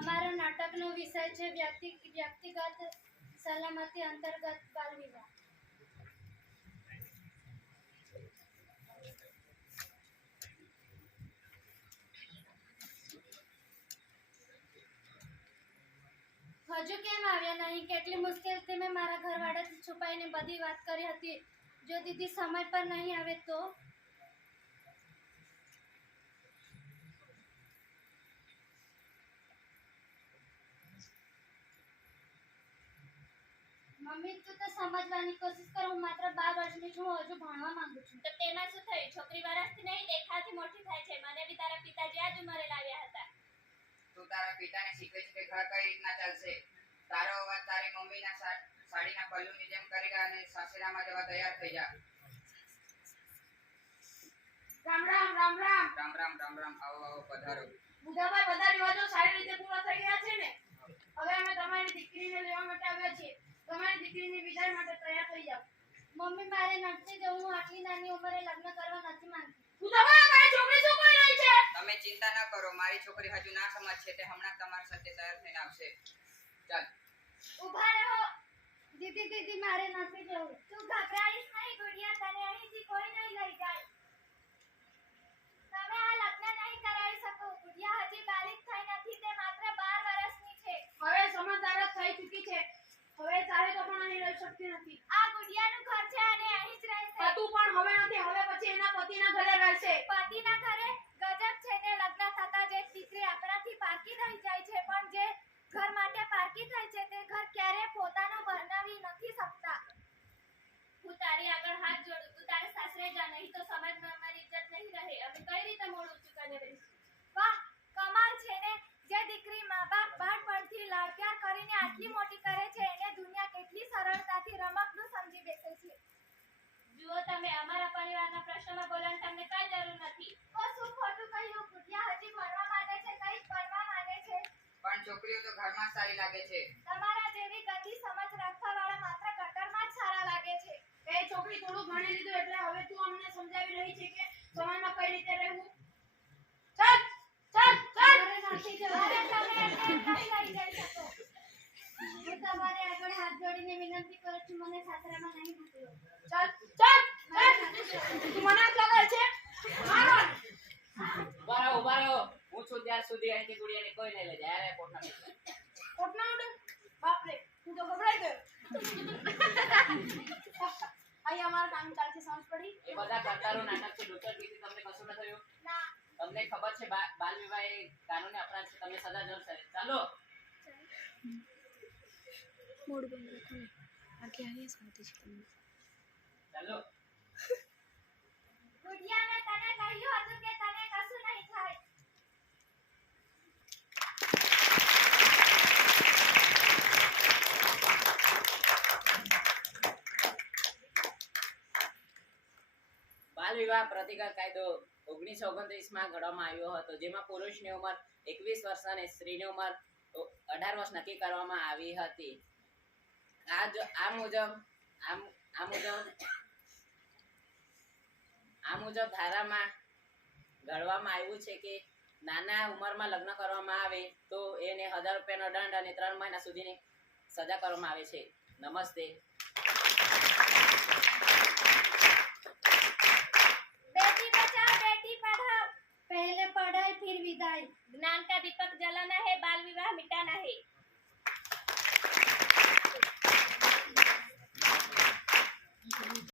અમારો નાટકનો વિષય છે વ્યક્તિગત સલામતી અંતર્ગત બાલ વિવાહ. હજુ કેમ આવ્યા નહીં? કેટલી મુશ્કેલથી મેં મારા ઘરવાળાથી છુપાઈને બધી વાત કરી હતી. જો દીદી સમય પર નહીં આવે તો? મમ્મી તું તો સમજવાની કોશિશ કર. હું માત્ર 12 વર્ષની છું. હજુ ભણવા માંગુ છું. તો તેમાં શું થયું? છોકરી વરસથી નહીં દેખાથી મોટી થાય છે. મને બી તારા પિતાજી આ જ ઉંમરે લાવ્યા હતા. તું તારા પિતાને શીખવે છે કે ઘર કઈ રીતના ચાલશે. તારો અવાજ તારી મમ્મીના સાડીના પલ્લુની જેમ કરી અને સાસરામાં જવા તૈયાર થઈ જા. રામ રામ રામ રામ રામ રામ રામ રામ. આવો આવો પધારો. બુધાભાઈ બધા રિવાજો સારી રીતે પૂરા થઈ ગયા છે ને? હવે અમે તમારી દીકરીને લેવા માટે આવ્યા છીએ. તમારી દીકરીની વિદાય માટે તૈયાર થઈ જાઓ. મમ્મી મારે નથી જવું. હું આટલી નાની ઉંમરે લગ્ન કરવા નથી માંગતી. બુધાભાઈ મારી છોકરી શું કરી રહી છે? તમે ચિંતા ન કરો. મારી છોકરી હજુ ના સમજ છે તે હમણાં તમારી સાથે તૈયાર થઈને આવશે. ચાલ ઊભા રહો. દીદી મારે નથી જવું. તું ઘબરાઈશ નહીં ગુડિયા, તને અહીંથી કોઈ નહીં લઈ જાય. તમે આ લગ્ન નહીં કરાવી શકો. ગુડિયા હજી બાલિક થઈ નથી. તે માત્ર 12 વર્ષની છે. હવે સમજદાર થઈ ચૂકી છે. હવે ચાહે તો પણ અહીં રહી શકતી નથી. આ ગુડિયાનું ઘર છે અને અહીં જ રહેશે. પતુ પણ હવે નથી. હવે પછી એના પતિના ઘરે રહેશે. પતિના ઘરે? ગજબ છે ને. લગ્ન થતા જ એક દીકરી આપણાથી પાકી થઈ જાય છે, પણ જે ઘર માટે પાકી થઈ છે તે ઘર ક્યારે પોતાનું બનાવી નથી શકતા. હું તારી આગળ હાથ જોડું. તું તારે સાસરે જા, નહીં તો સમાજમાં અમારી ઇજ્જત નહીં રહે. અમે કઈ રીતે મોઢું ઊંચું કરીને રહીશું? વાહ, કમાલ છે ને. જે દીકરી મા-બાપ બાળપણથી લાડ પ્યાર કરીને આટલી મોટી કરે છે એને દુનિયા કેટલી સરળતાથી રમકડું સમજી બેસે છે. જુઓ તમે, અમારા પરિવારના પ્રશ્નમાં બોલવાની તમને કઈ જરૂર નથી. ઓ શું ખોટું કહ્યું? ગુડિયા હજી ભણવા માંગે છે, કંઈક બનવા માંગે છે. પણ છોકરીઓ તો ઘરમાં સારી લાગે છે. તમારા જેવી ગંદી સમજ રાખવાવાળા માત્ર ગટરમાં જ સારા લાગે છે. એ છોકરી થોડું ભણી લીધું એટલે હવે તું અમને સમજાવી રહી છે કે સમાજમાં કઈ રીતે રહેવું. ચાલ ચાલ ચાલ. મારે નથી જવું. અરે તમે એમને નહીં લઈ જઈ શકો. હું તમારે આગળ હાથ જોડીને વિનંતી કરું છું. મને સાસરામાં નહીં મોકલો. ચાલ ચાલ મારે ચાલ. નથી જવું. તું મને જ લગાય છે. મારો ઉભા રહો. હું છું ત્યાર સુધી અહીંથી ગુડિયાને કોઈ નહીં લઈ જાય. અરે પોટના મિત્ર. કોટના ઉડે. બાપ રે, હું તો ગભરાઈ ગયો. અહીં અમારું કામ ચાલશે. સમજ પડી? એ બધા કરતારો નાટક છે. ડોક્ટર કીધી તમને કશું ન થયું? ના. તમને ખબર છે બાલ વિવાહ એ કાનૂની અપરાધ છે. તમને સજા જરૂર છે. ચાલો. મોડ બંધ રાખો ને. આટલી અહીંયા શાંતિ છે તમને. ચાલો. ગુડિયા, મેં તને કહ્યું હતું કે તને કશું નહીં થાય. બાલ વિવાહ પ્રતિકાર કાયદો 1929 માં ઘડવામાં આવ્યો હતો, જેમાં પુરુષની ઉંમર 21 વર્ષ અને સ્ત્રીની ઉંમર 18 વર્ષ નક્કી કરવામાં આવી હતી. આ મુજબ ધારામાં ઘડવામાં આવ્યું છે કે નાના ઉંમરમાં લગ્ન કરવામાં આવે તો એને 1000 રૂપિયાનો દંડ અને 3 મહિના સુધીની સજા કરવામાં આવે છે. નમસ્તે. बेटी बचाओ बेटी पढ़ाओ. पहले पढ़ाई फिर विदाई. ज्ञान का दीपक जलाना है, बाल विवाह मिटाना है.